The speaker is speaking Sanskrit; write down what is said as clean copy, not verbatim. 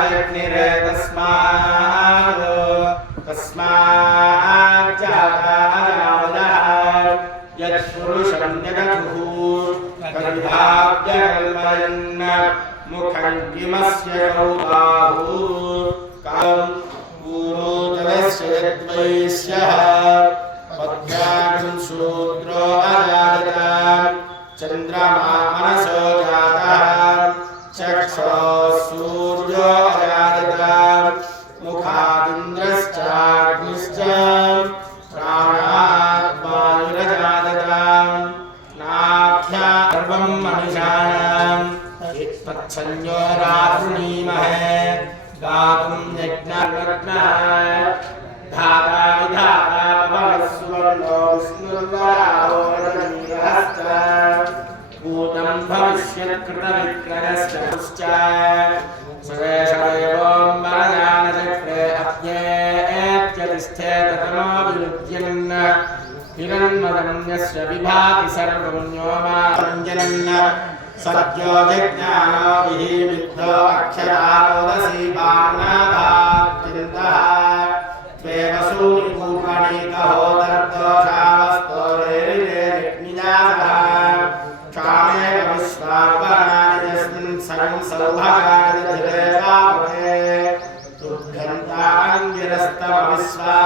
अग्निरे तस्मात् जाताः यत्पुरुषं यदधुः तद्भाव्यकल्पयन् मुखं किमस्य कौबाहु कालं पूरोदरस्य यद्वैश्यः पद्यागं शूद्रो अजायत चन्द्रमा मनसो जातः चक्षुः सूर्यो अजायत मुखादिन्द्रश्चाग्निश्च प्राणात्मायुरजायत नाभ्या सर्वं मनुष्याणां तत्संयो रावृणीमहे गातुं यज्ञरत्नः धाता विधाता भवस्वर्णो विष्णुर्वराहोरनीरश्च भूतं भविष्यत्कृतविक्रयश्च सुरेशदेवोऽम्बरजानचक्रे अज्ञेत्यतिष्ठेत तमोऽभिरुध्यन् हिरण्मदन्यस्य विभाति सर्वं व्योमारञ्जनन् सद्यो जज्ञानो विहिमिद्धो अक्षरारोदसी पावनाभात्यन्तः त्वेव सूर्यपूर्वणीकहोदर्दोषावस्तोरेरिरेज्ञिजातः क्षामेव विश्वापराणि यस्मिन् सर्वं सौभागानि दधिरेवापते दुर्गन्ताङ्गिरस्तव विश्वा